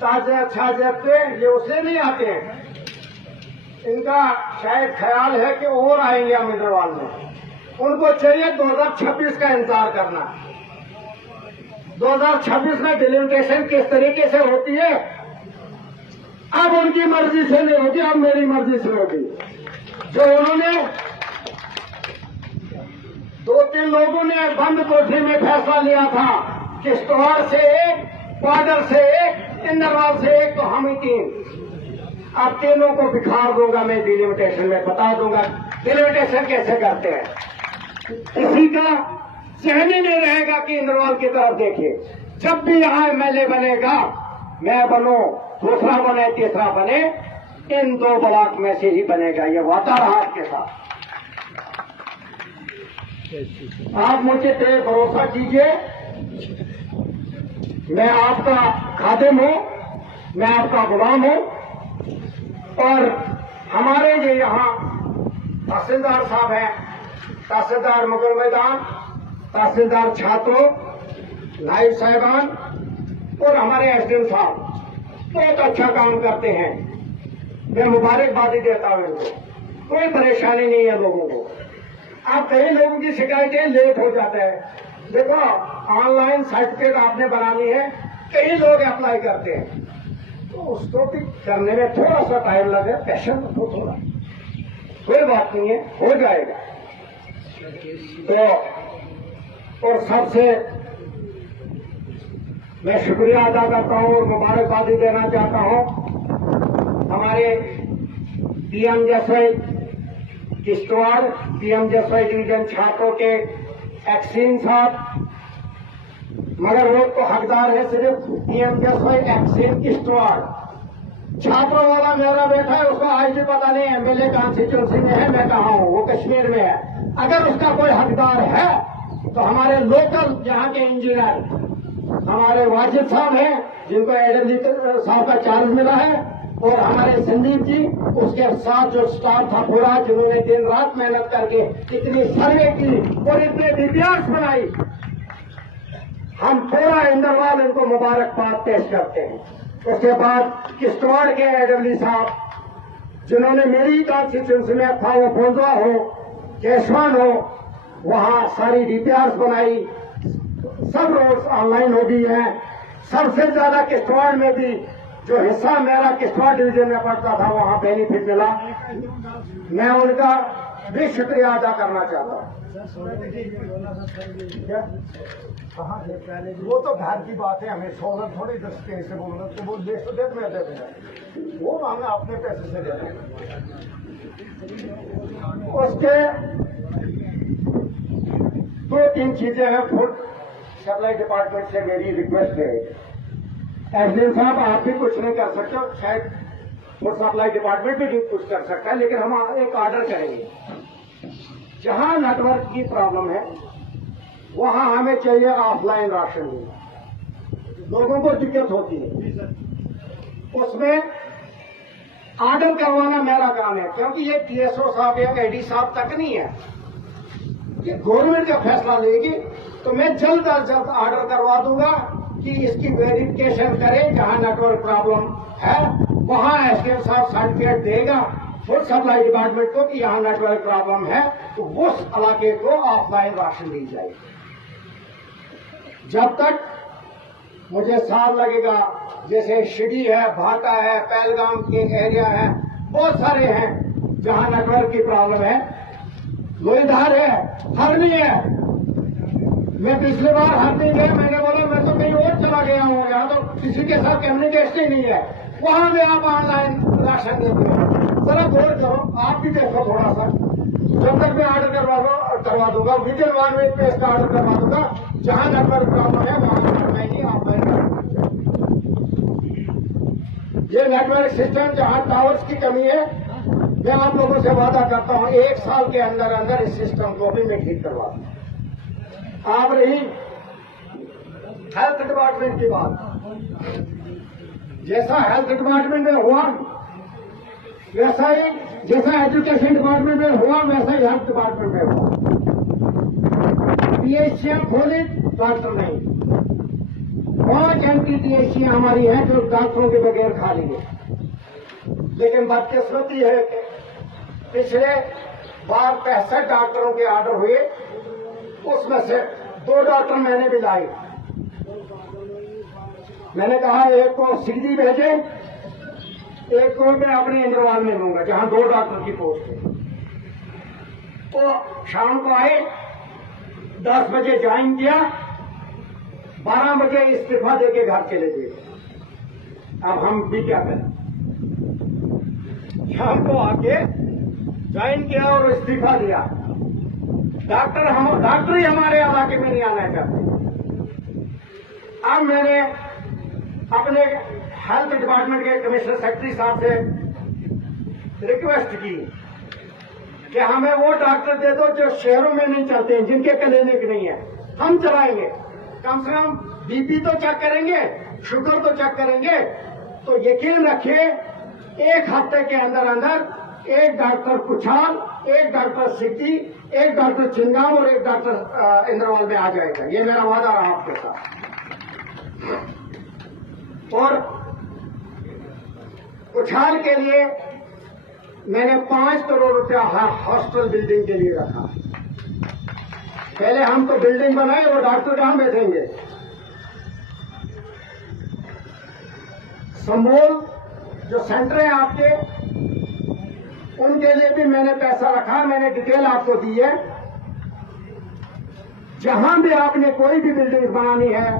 ताजा छाजते ये उससे नहीं आते हैं। इनका शायद ख्याल है कि और आएंगे अमिंदरवाल में। उनको चाहिए 2026 का इंतजार करना। 2026 में डिलिमिटेशन किस तरीके से होती है, अब उनकी मर्जी से नहीं होगी, अब मेरी मर्जी से होगी। जो उन्होंने 2-3 लोगों ने बंद कोठरी में फैसला लिया था कि किश्तवाड़ से एक, बॉर्डर से एक, इंदरवाल से एक, तो हम ही 3। अब तीनों को बिखार दूंगा मैं डिलिमिटेशन में, बता दूंगा डिलिमिटेशन कैसे करते हैं। किसी का सहन ही नहीं रहेगा कि इंदरवाल की तरफ देखिए। जब भी यहां एमएलए बनेगा, मैं बनूं, दूसरा बने, तीसरा बने, इन 2 ब्लॉक में से ही बनेगा। ये वादा रहा आपके साथ। आप मुझे पे भरोसा कीजिए, मैं आपका खादिम हूं, मैं आपका गुलाम हूं। और हमारे जो यहां तहसीलदार साहब हैं, तहसीलदार मुगल मैदान, तहसीलदार छात्रों, नायब साहिबान और हमारे एसडीएम साहब बहुत अच्छा काम करते हैं। मैं मुबारकबादी देता हूं इनको। कोई परेशानी नहीं है लोगों को। अब कई लोगों की शिकायतें लेट हो जाता है। देखो, ऑनलाइन सर्टिफिकेट आपने बनानी है, कई लोग अप्लाई करते हैं, तो उसको भी करने में थोड़ा सा टाइम लगे, पैशन हो थोड़ा, कोई बात नहीं है, हो जाएगा। तो और सबसे मैं शुक्रिया अदा करता हूं और मुबारकबादी देना चाहता हूं हमारे पीएम जसवाई किश्तवाड़, पीएम जसवाई डिवीजन छात्रों के एक्सीन साहब, मगर वो तो हकदार है सिर्फ पीएम जसवाई एक्सीन किश्तवाड़। छात्रों वाला मेरा बेटा है, उसको आज भी पता नहीं एमएलए कॉन्स्टिट्यूंसी में है, मैं कहा हूं, वो कश्मीर में है। अगर उसका कोई हकदार है तो हमारे लोकल यहाँ के इंजीनियर हमारे वाजिद साहब हैं, जिनको एडब्ल्यू साहब का चार्ज मिला है, और हमारे संदीप जी, उसके साथ जो स्टाफ था पूरा, जिन्होंने दिन रात मेहनत करके इतनी सर्वे की और इतने डीपीआर्स बनाई, हम पूरा इंदरवाल इनको मुबारकबाद पेश करते हैं। उसके बाद किश्तवाड़ के एडब्ल्यू साहब, जिन्होंने मेरी कॉन्स्टिट्यूंसी में था, वो फोंजवा हो, केशवान हो, वहां सारी डीपीआर्स बनाई, सब रोड्स ऑनलाइन हो गई है। सबसे ज्यादा किश्तवाड़ में भी जो हिस्सा मेरा किश्तवाड़ डिवीजन में पड़ता था, वहां बेनिफिट मिला। मैं उनका भी शुक्रिया अदा करना चाहता हूं। वो तो घर की बात है, हमें 16 थोड़ी 10 से बोलना, तो वो देश तो देख में देते हैं, वो हमें अपने पैसे से देते हैं। उसके 2-3 चीजें हैं। फूड सप्लाई डिपार्टमेंट से मेरी रिक्वेस्ट है, एसडीएम साहब आप भी कुछ नहीं कर सकते, शायद फूड सप्लाई डिपार्टमेंट भी कुछ कर सकता है, लेकिन हम एक ऑर्डर करेंगे। जहां नेटवर्क की प्रॉब्लम है वहां हमें चाहिए ऑफलाइन राशन देना। लोगों को दिक्कत होती है, उसमें ऑर्डर करवाना मेरा काम है, क्योंकि ये टीएसओ साहब या एडी साहब तक नहीं है, ये गवर्नमेंट का फैसला लेगी। तो मैं जल्द अज जल्द ऑर्डर करवा दूंगा कि इसकी वेरिफिकेशन करें। जहां नेटवर्क प्रॉब्लम है वहां एसडीएम साहब सर्टिफिकेट देगा फूड सप्लाई डिपार्टमेंट को कि यहां नेटवर्क प्रॉब्लम है, तो उस इलाके को ऑफलाइन राशन दी जाएगी। जब तक मुझे साल लगेगा, जैसे शिडी है, भाटा है, पहलगाम के एरिया है, बहुत सारे हैं जहां नेटवर्क की प्रॉब्लम है, लोईधार है, हरनी है। मैं पिछली बार हरनी गया, मैंने बोला मैं तो कहीं और चला गया हूँ, यहाँ तो किसी के साथ कम्युनिकेशन ही नहीं है, वहां भी आप ऑनलाइन राशन देते हैं। जरा गौर करो, आप भी देखो थोड़ा सा। जब तक मैं ऑर्डर करवा दूंगा, विदिन 1 वीक पे इसका ऑर्डर करवा दूंगा। जहां नेटवर्क प्रॉब्लम है वहां नहीं ऑफलाइन। ये नेटवर्क सिस्टम जहां टावर्स की कमी है, मैं आप लोगों से वादा करता हूं 1 साल के अंदर अंदर इस सिस्टम को भी मैं ठीक करवा दूंगा। आप रही हेल्थ डिपार्टमेंट की बात, जैसा हेल्थ डिपार्टमेंट में हुआ वैसा ही, जैसा एजुकेशन डिपार्टमेंट में हुआ वैसा ही हेल्थ डिपार्टमेंट में हुआ। पीएचसीएम खोले, डॉक्टर नहीं। 5 एनटीटीएसी हमारी हैं जो डॉक्टरों के बगैर खाली है। लेकिन बदकिस्मती है कि पिछले बार 65 डॉक्टरों के ऑर्डर हुए, उसमें से 2 डॉक्टर मैंने भी लाए। मैंने कहा एक को सीधी भेजे, एक को मैं अपने इंद्रवाल में लूंगा जहां 2 डॉक्टर की पोस्ट है। तो शाम को आए, 10 बजे ज्वाइन किया, 12 बजे इस्तीफा देके घर चले गए। अब हम भी क्या करें? शाम को आके ज्वाइन किया और इस्तीफा दिया। डॉक्टर ही हमारे इलाके में नहीं आना चाहते। अब मैंने अपने हेल्थ डिपार्टमेंट के कमिश्नर सेक्रेटरी साहब से रिक्वेस्ट की कि हमें वो डॉक्टर दे दो जो शहरों में नहीं चलते हैं, जिनके क्लिनिक नहीं है। हम चलाएंगे, कम से कम बीपी तो चेक करेंगे, शुगर तो चेक करेंगे। तो यकीन रखिए 1 हफ्ते के अंदर अंदर 1 डॉक्टर कुछाल, 1 डॉक्टर सिटी, 1 डॉक्टर चिंगाम और 1 डॉक्टर इंद्रवाल में आ जाएगा। ये मेरा वादा रहा आपके साथ। और कुछाल के लिए मैंने 5 करोड़ रुपया हॉस्टल बिल्डिंग के लिए रखा। पहले हम तो बिल्डिंग बनाए, वो डॉक्टर कहां बैठेंगे? संबोल जो सेंटर है आपके, उनके लिए भी मैंने पैसा रखा। मैंने डिटेल आपको दी है। जहां भी आपने कोई भी बिल्डिंग बनानी है,